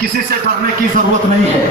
کسی سے ڈرنے کی ضرورت نہیں ہے،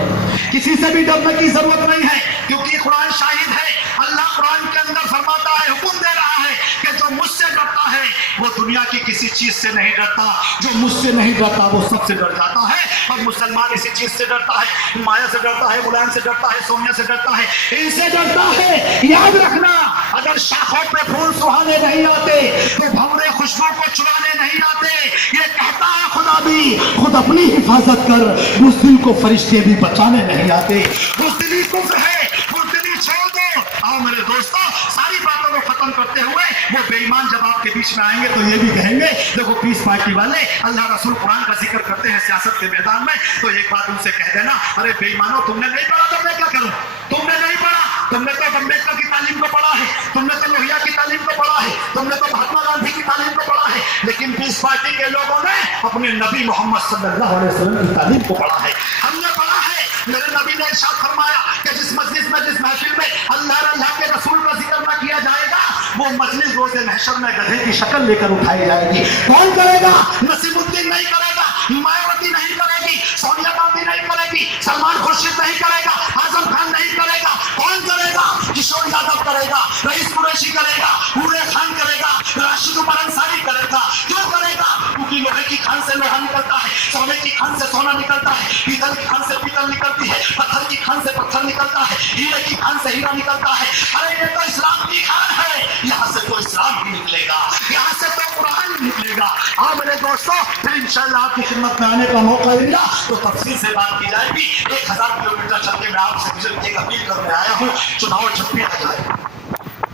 کسی سے بھی ڈرنے کی ضرورت نہیں ہے، کیونکہ قرآن شاہد ہے۔ اللہ قرآن کے اندر فرماتا ہے، حکم دے رہا ہے کہ جو مجھ سے ڈرتا ہے وہ دنیا کی کسی چیز سے نہیں ڈرتا، جو مجھ سے نہیں ڈرتا وہ سب سے ڈر جاتا ہے۔ اور مسلمان اسی چیز سے ڈرتا ہے، مایا سے ڈرتا ہے، ملائم سے ڈرتا ہے، سونیا سے ڈرتا ہے، ان سے ڈرتا ہے۔ یاد رکھنا، اگر شاخوں پہ پھول سہانے نہیں آتے تو بھورے خوشبو کو چرانے نہیں آتے۔ یہ کہتا ہے خدا بھی، خود اپنی حفاظت کر، بزدل کو فرشتے بھی بچانے نہیں آتے۔ بزدلی کفر ہے، بزدلی چھوڑ دو۔ آؤ میرے دوستو، ساری باتوں کو ختم کرتے ہوئے وہ بے ایمان جب آپ کے بیچ میں آئیں گے تو یہ بھی کہیں گے، دیکھو پیس پارٹی والے اللہ رسول قرآن کا ذکر کرتے ہیں سیاست کے میدان میں، تو ایک بات ان سے کہہ دینا، ارے بے ایمانو تم نے نہیں پڑھا تو میں کیا کروں؟ تم نے نہیں پڑھا، تم نے تو امبیڈکر کی تعلیم کو پڑھا ہے، تم نے تو لوہیا کی تعلیم کو پڑھا ہے، تم نے تو مہاتما گاندھی کی تعلیم کو پڑھا ہے، لیکن پیس پارٹی کے لوگوں نے اپنے نبی محمد صلی اللہ علیہ وسلم کی تعلیم کو پڑھا ہے۔ ہم نے پڑھا ہے، میرے نبی نے ارشاد فرمایا کہ جس مجلس میں، جس محفل میں اللہ اور اللہ کے رسول کا ذکر نہ کیا جائے گا، وہ مجلس روز محشر میں گدھے کی شکل لے کر اٹھائی جائے گی۔ کون کرے گا؟ نصیر الدین نہیں کرے گا، مایاوتی نہیں کرے گی، سونیا گاندھی نہیں کرے گی، سلمان خورشید نہیں کرے گا، اعظم خان نہیں کرے گا۔ کون کرے گا؟ کشور یادو کرے گا، رئیس قریشی کرے گا، پورے خان کرے گا، راشد عمر انصاری کرے گا۔ کیوں کرے گا؟ کیونکہ لوہے کی کھان سے لوہا نکلتا ہے، سونے کی کھان سے سونا نکلتا ہے، پیتل کی کھان سے پیتل نکلتی ہے، پتھر کی کھان سے پتھر نکلتا ہے، ہیرے کی کھان سے ہیرا نکلتا ہے۔ ارے یہ تو اسلام کی کھان ہے، یہاں سے تو اسلام ہی نکلے گا، یہاں سے تو قرآن ہی نکلے گا۔ ہاں میرے دوستوں، پھر انشاءاللہ آپ کی خدمت میں آنے کا موقع ملا تو تفصیل سے بات کی جائے گی۔ 1000 کلومیٹر چل کے میں آپ سے ایک اپیل کرنے آیا ہوں، چناؤ جب بھی آ جائے،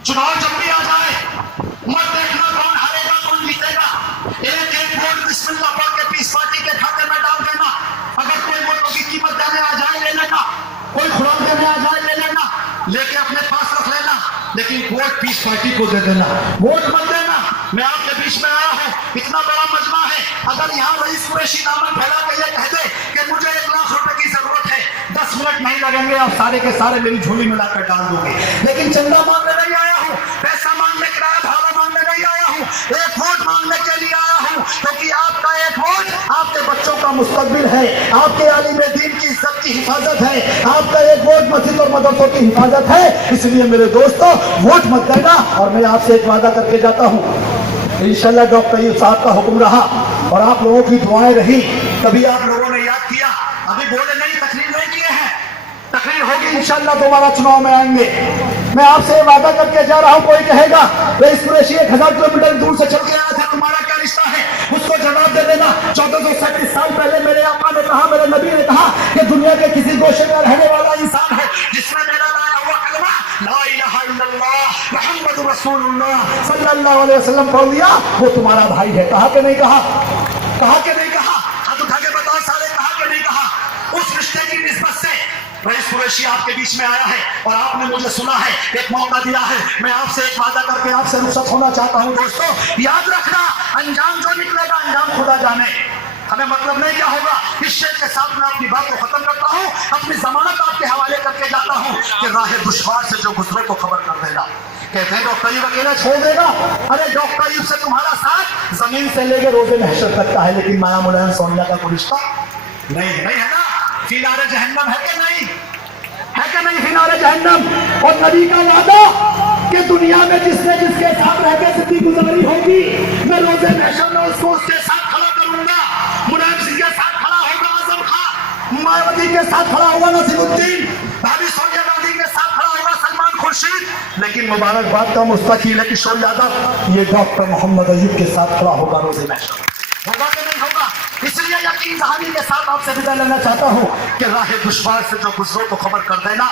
چناؤ جب بھی آ جائے، مت دیکھنا کون ہارے گا کون جیتے گا، ایک ایک ووٹ بسم اللہ پڑھ کے پیس پارٹی کے کھاتے میں ڈال دینا۔ اگر کوئی ووٹوں کی قیمت دینے آ جائے لے لینا، کوئی خوراک دینے آ جائے لے لینا، لے کے اپنے پاس رکھ لینا، لیکن ووٹ پیس پارٹی کو دے دینا، ووٹ مت دینا۔ میں آپ کے بیچ میں آیا ہوں، اتنا بڑا مجمع ہے، اگر یہاں رئیس قریشی دامن پھیلا کے یہ کہہ دے کہ مجھے 1 لاکھ روپے کی ضرورت ہے، 10 منٹ نہیں لگیں گے، آپ سارے کے سارے میری جھولی میں لا کر ڈال دو گے۔ لیکن چندہ مانگنے نہیں آیا ہوں، پیسہ مانگنے، کرایہ بھاڑا مانگنے نہیں آیا ہوں، ایک ووٹ مانگنے کے لیے آیا ہوں، کیونکہ آپ کا ایک ووٹ آپ کے بچوں کا مستقبل ہے، آپ کے عالم دین کی عزت کی حفاظت ہے، آپ کا ایک ووٹ مسجد اور مدرسوں کی حفاظت ہے۔ اس لیے میرے دوستو، ووٹ مت دینا۔ اور میں آپ سے ایک وعدہ کر کے جاتا ہوں، انشاءاللہ ڈاکٹر طیب صاحب کا حکم رہا اور آپ لوگوں کی دعائیں رہی، کبھی آپ لوگوں نے یاد کیا، ابھی بولے نہیں، تقریر نہیں کیے ہیں، تقریر ہوگی انشاءاللہ، دوبارہ چناؤ میں آئیں گے۔ میں آپ سے وعدہ کر کے جا رہا ہوں، کوئی کہے گا رئیس قریشی 1000 کلومیٹر دور سے چل کے آیا تھا، تمہارا کیا رشتہ ہے، اس کو جواب دے دینا۔ 1437 سال پہلے میرے آقا نے کہا، میرے نبی نے کہا کہ دنیا کے کسی گوشے میں رہنے والا انسان ہے جس نے میرا لایا ہوا کلمہ لا الہ الا اللہ محمد رسول اللہ صلی اللہ علیہ وسلم پڑھ لیا، وہ تمہارا بھائی ہے۔ کہا کہ نہیں کہا؟ کہا کہ نہیں کہا؟ ہاتھ اٹھا کے بتاؤ سارے، کہا کہ نہیں کہا؟ اس رشتے کی نسبت سے رئیس قریشی آپ کے بیچ میں آیا ہے اور آپ نے مجھے سنا ہے، ایک موقع دیا ہے، میں آپ سے ایک وعدہ کر کے آپ سے رخصت ہونا چاہتا ہوں۔ دوستو یاد رکھنا، انجام جو نکلے گا انجام خدا جانے، ہمیں مطلب نہیں کیا ہوگا۔ اس شعر کے ساتھ میں اپنی بات کو ختم کرتا ہوں، اپنی ضمانت آپ کے حوالے کر کے جاتا ہوں کہ راہ دشوار سے جو گزرے کو خبر کر دینا۔ کہتے ہیں ڈاکٹر طیب اکیلا چھوڑ دے گا، ارے ڈاکٹر طیب سے تمہارا ساتھ زمین سے لے کے روز محشر تک کا ہے، لیکن مایا ملائم سونیا کا کوئی رشتہ نہیں ہے نا۔ فی نار جہنم ہے کہ نہیں؟ ہے کہ نہیں فی نار جہنم؟ اور نبی کا وعدہ کہ دنیا میں جس نے جس کے ساتھ رہ کے زندگی گزاری ہوگی، میں روز محشر میں اس کو اس کے ساتھ کھڑا کروں گا۔ ملائم سنگھ کے ساتھ کھڑا ہوگا اعظم خان، مایاوتی کے ساتھ کھڑا ہوگا نصیر الدین، بھابھی سونیا گاندھی کے ساتھ کھڑا ہوگا سلمان خورشید، لیکن مبارکباد کا مستقل ہے کشور یادو، یہ ڈاکٹر محمد ایوب کے ساتھ کھڑا ہوگا روز محشر۔ ہوگا کہ نہیں ہوگا؟ اس لیے یقین دہانی کے ساتھ آپ سے ودا لینا چاہتا ہوں کہ راہ دشوار سے جو گزرو تو خبر کر دینا،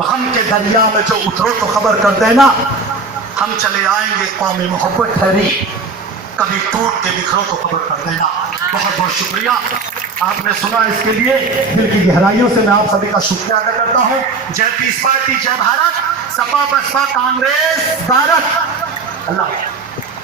غم کے دریا میں جو اترو تو خبر کر دینا، ہم چلے آئیں گے قومی محبت ٹھہری، کبھی ٹوٹ کے بکھرو تو خبر کر دینا۔ بہت بہت شکریہ، آپ نے سنا، اس کے لیے دل کی گہرائیوں سے میں آپ سبھی کا شکریہ ادا کرتا ہوں۔ جے پیس پارٹی، جے بھارت، سپا بسپا کانگریس بھارت، اللہ